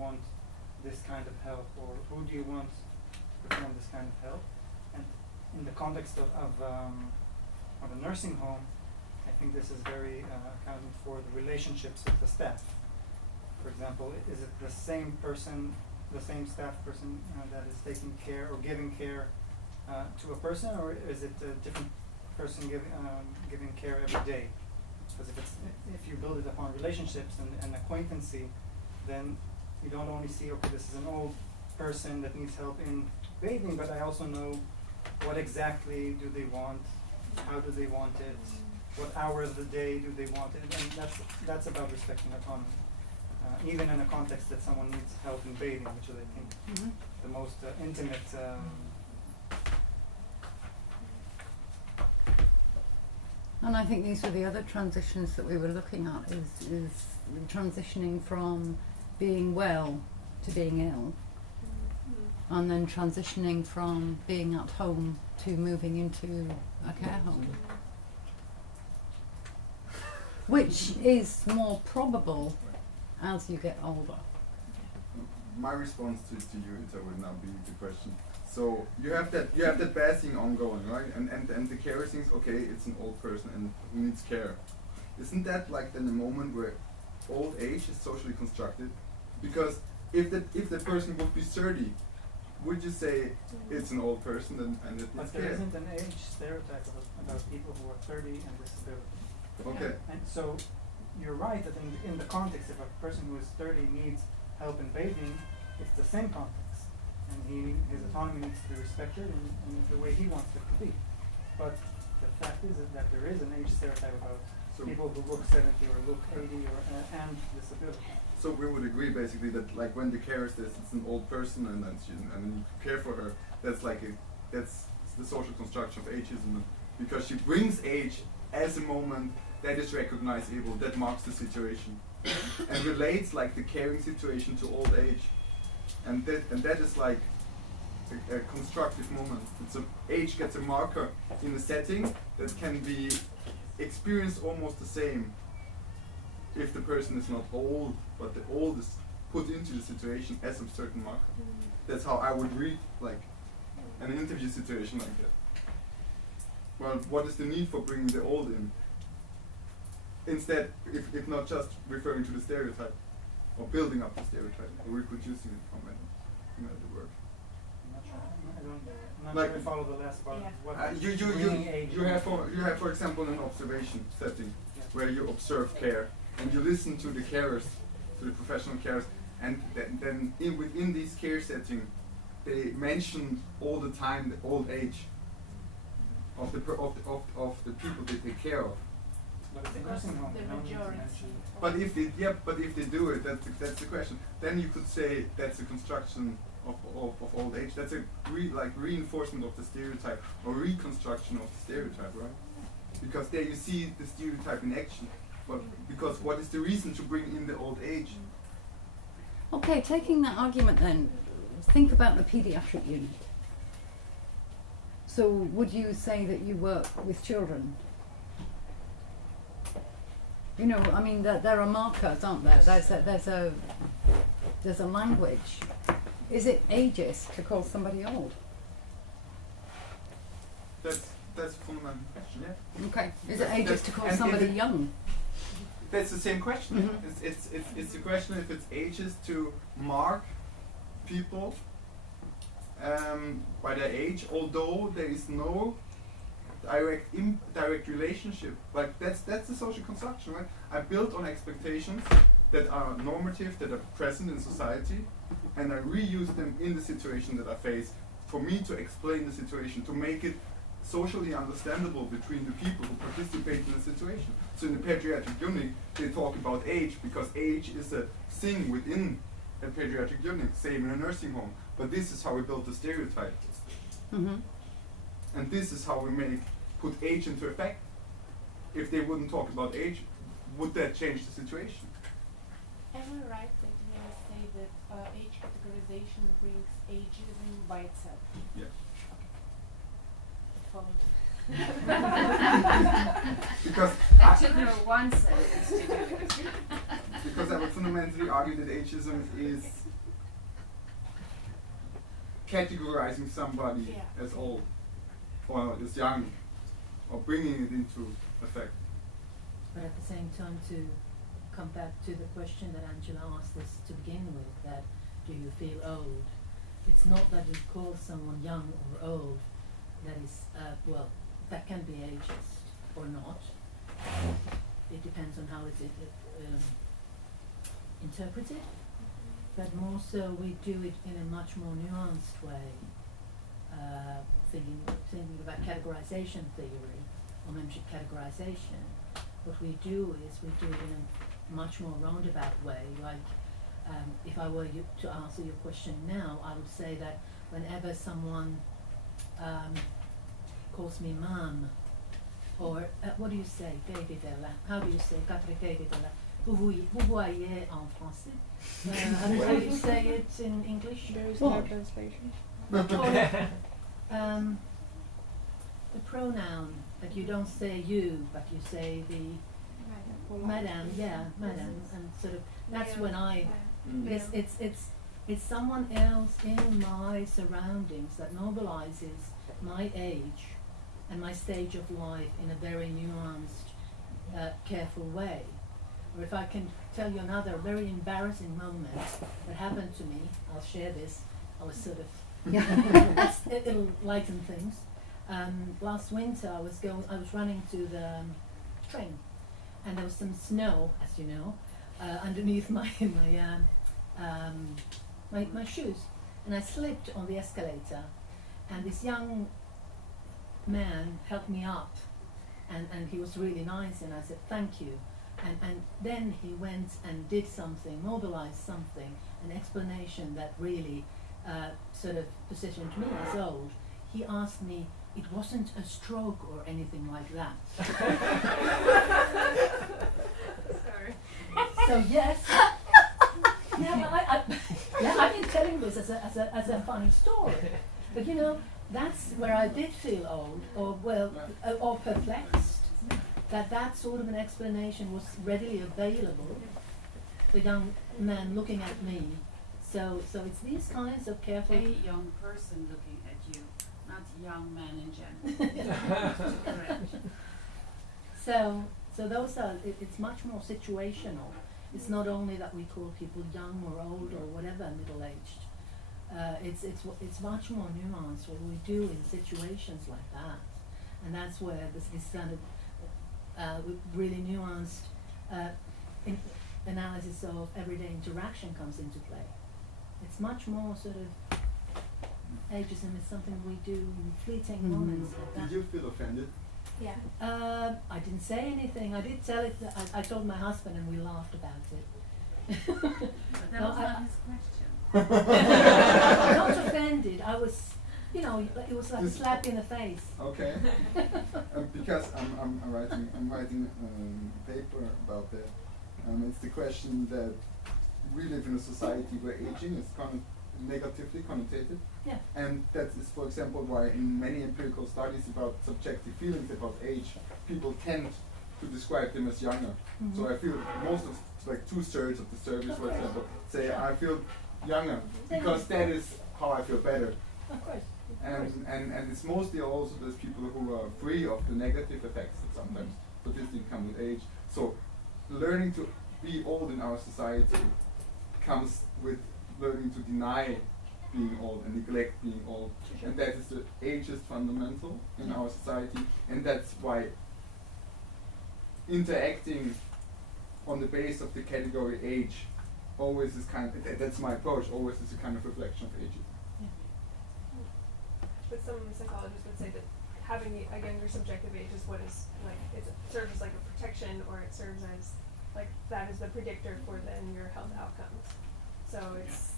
want this kind of help, or who do you want to perform this kind of help? And in the context of a nursing home, I think this is very accounting for the relationships with the staff. For example, is it the same person, the same staff person that is taking care or giving care to a person, or is it a different person giving care every day? Because if you build it upon relationships and acquaintancy, then you don't only see, okay, this is an old person that needs help in bathing, but I also know what exactly do they want, how do they want it, what hour of the day do they want it, and that's about respecting autonomy. Even in a context that someone needs help in bathing, which is, I think, the most intimate. And I think these were the other transitions that we were looking at, is transitioning from being well to being ill, and then transitioning from being at home to moving into a care home, which is more probable as you get older. My response to you, Ita, would now be the question. So you have that bathing ongoing, right? And the carer thinks, okay, it's an old person and who needs care. Isn't that like then the moment where old age is socially constructed? Because if the person would be 30, would you say it's an old person and it needs care? But there isn't an age stereotype about people who are 30 and disability. Okay. And so you're right that in the context, if a person who is 30 needs help in bathing, it's the same context, and his autonomy needs to be respected in the way he wants it to be. But the fact is that there is an age stereotype about people who look 70 or look 80 and disability. So we would agree basically that like when the carer says it's an old person and you care for her, that's the social construction of ageism, because she brings age as a moment that is recognizable, that marks the situation, and relates like the caring situation to old age, and that is like a constructive moment. Age gets a marker in a setting that can be experienced almost the same if the person is not old, but the old is put into the situation as a certain marker. That's how I would read like an interview situation like that. Well, what is the need for bringing the old in? Instead, if not just referring to the stereotype, or building up the stereotype, or reproducing it from the work. I'm not sure I follow the last part. Yeah. You have for example an observation setting where you observe care and you listen to the carers, to the professional carers, and then within this care setting, they mention all the time the old age of the people they take care of. But it's a nursing home. The majority. But if they do it, that's the question. Then you could say that's a construction of old age. That's a reinforcement of the stereotype, or reconstruction of the stereotype, right? Because there you see the stereotype in action. But because what is the reason to bring in the old age? Okay, taking that argument then, think about the pediatric unit. So would you say that you work with children? You know, I mean, there are markers, aren't there? There's a language. Is it ageist to call somebody old? That's a fundamental question, yeah. Okay. Is it ageist to call somebody young? That's the same question. Mm-hmm. It's the question if it's ageist to mark people by their age, although there is no direct relationship. Like that's the social construction, right? I built on expectations that are normative, that are present in society, and I reuse them in the situation that I face for me to explain the situation, to make it socially understandable between the people who participate in the situation. So in the pediatric unit, they talk about age because age is a thing within a pediatric unit, same in a nursing home. But this is how we built the stereotype. Mm-hmm. And this is how we put age into effect. If they wouldn't talk about age, would that change the situation? Am I right that you say that age categorization brings ageism by itself? Yeah. Because that took her 1 sentence to do it. Because I would fundamentally argue that ageism is categorizing somebody Yeah. as old or as young, or bringing it into effect. But at the same time, to come back to the question that Angela asked us to begin with, that do you feel old? It's not that we call someone young or old. That is, well, that can be ageist or not. It depends on how it's interpreted. But more so, we do it in a much more nuanced way, thinking about categorization theory, or membership categorization. What we do is we do it in a much more roundabout way. Like, if I were to answer your question now, I would say that whenever someone calls me mom, or what do you say, Davidella? How do you say, Katri Davidella? Vous voyez en français? How do you say it in English? There is What? no translation. Or, the pronoun, that you don't say you, but you say the madam, yeah, madam, and sort of, that's when I, it's someone else in my surroundings that mobilizes my age and my stage of life in a very nuanced, careful way. Or if I can tell you another very embarrassing moment that happened to me, I'll share this. I was sort of, it'll lighten things. Last winter I was running to the train, and there was some snow, as you know, underneath my shoes, and I slipped on the escalator, and this young man helped me up, and he was really nice, and I said thank you, and then he went and did something, mobilized something, an explanation that really sort of positioned me as old. He asked me, it wasn't a stroke or anything like that. Sorry. So yes, yeah, I've been telling this as a funny story, but you know, that's where I did feel old, or well, or perplexed. That sort of an explanation was readily available. The young man looking at me. So it's these kinds of careful. A young person looking at you, not young man in general. Correct. So those are. It's much more situational. It's not only that we call people young or old or whatever, middle aged. It's much more nuanced what we do in situations like that, and that's where this kind of really nuanced analysis of everyday interaction comes into play. It's much more sort of ageism is something we do in fleeting moments like that. Did you feel offended? Yeah. I didn't say anything. I did tell it. I told my husband, and we laughed about it. But that No, was I- not his question. Not offended. I was, you know, it was like a slap in the face. Okay. Because I'm writing a paper about that. It's the question that we live in a society where aging is negatively connotated. Yeah. And that is, for example, why in many empirical studies about subjective feelings about age, people tend to describe them as younger. Mhm. So I feel most of, like 2/3 of the surveys, for example, say Sure. I feel younger because that is how I feel better. Of course. And it's mostly also those people who are free of the negative effects that sometimes statistically come with age. So learning to be old in our society comes with learning to deny being old and neglect being old. And that is the ageist fundamental in our society, and that's why interacting on the base of the category age always is that's my approach, always is a kind of reflection of ageism. But some psychologists would say that having a younger subjective age is what is like it serves as like a protection, or it serves as like that is the predictor for then your health outcomes. So it's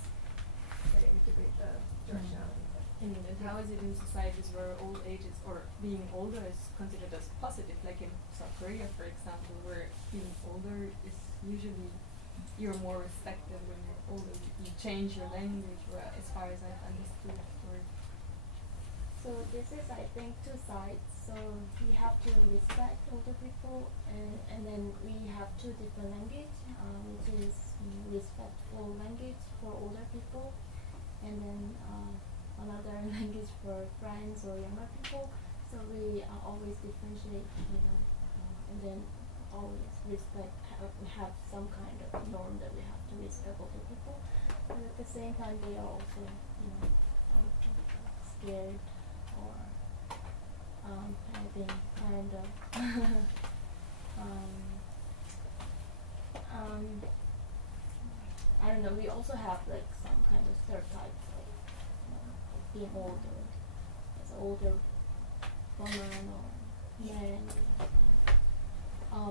they debate the directionality. And how is it in societies where old age is, or being older is considered as positive, like in South Korea, for example, where being older is usually you're more respected when you're older. You change your language, as far as I've understood. So this is, I think, two sides. So we have to respect older people, and then we have two different language, which is respectful language for older people, and then another language for friends or younger people. So we always differentiate, and then always respect. We have some kind of norm that we have to respect older people, but at the same time they are also, scared or having kind of I don't know. We also have like some kind of stereotypes, like being older, as an older woman or man,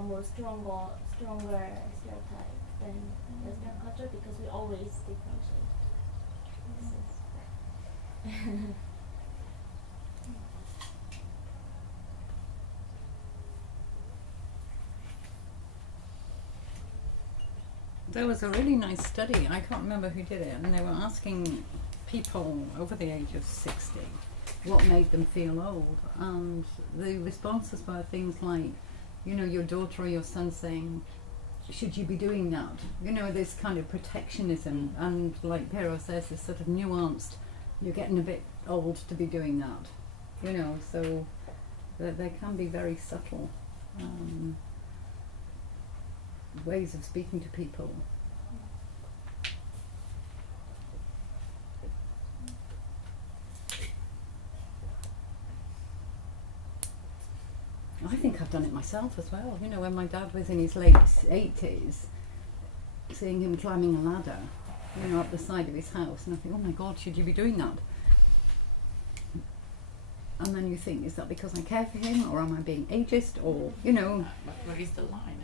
more stronger stereotype than Western culture, because we always differentiate. There was a really nice study, I can't remember who did it, and they were asking people over the age of 60 what made them feel old, and the responses were things like, your daughter or your son saying, should you be doing that? This kind of protectionism, and like Pero says, this sort of nuanced, you're getting a bit old to be doing that, so they can be very subtle ways of speaking to people. I think I've done it myself as well. When my dad was in his late 80s, seeing him climbing a ladder, up the side of his house, and I think, oh my God, should you be doing that? And then you think, is that because I care for him, or am I being ageist, or, But where is the line?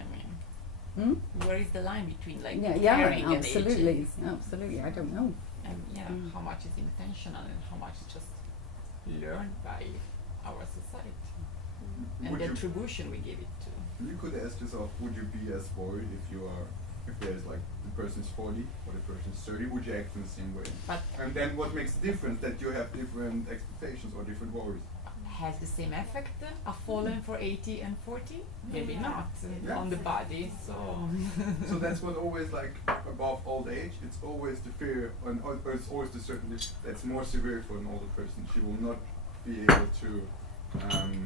Where is the line between caring and absolutely, ageing? absolutely. I don't know. And how much is intentional and how much is just learned by our society and the attribution we give it to. You could ask yourself, would you be as worried if there's like the person's 40 or the person's 30, would you act in the same way? And then what makes the difference? That you have different expectations or different worries. Has the same effect of falling for 80 and 40? Maybe not on the body. So that's what always, like, above old age, it's always the fear, or it's always the certainty that's more severe for an older person. She will not be able to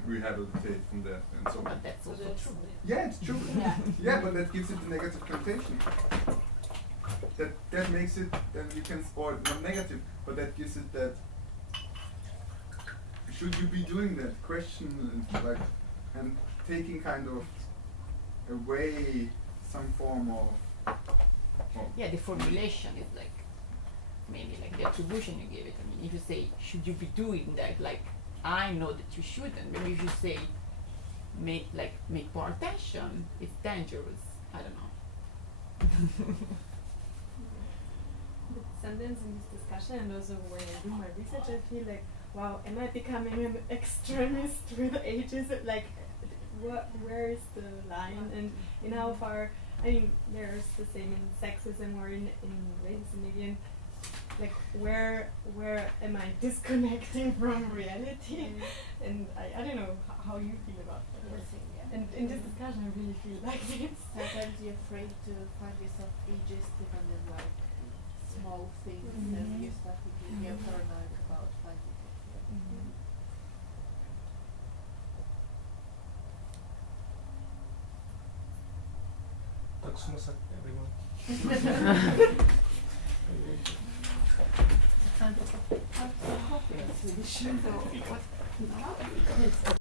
rehabilitate from that and so on. But that's also true. Yeah, it's true. But that gives it a negative connotation. That makes it, then you can, or not negative, but that gives it that, should you be doing that question, and taking kind of away some form of the formulation is maybe the attribution you give it. I mean, if you say, should you be doing that, I know that you shouldn't. Maybe if you say, make more attention, it's dangerous. I don't know. The sentence in this discussion, and also when I do my research, I feel like, wow, am I becoming an extremist with ageism? Where is the line, and in how far? I mean, there's the same in sexism or in racism again. Where am I disconnecting from reality? And I don't know how you feel about that. And in this discussion, I really feel like this. Sometimes you're afraid to find yourself ageist even in small things, and you start thinking you're paranoid about finding it. Tak sumasak everyone. Swedish. So what?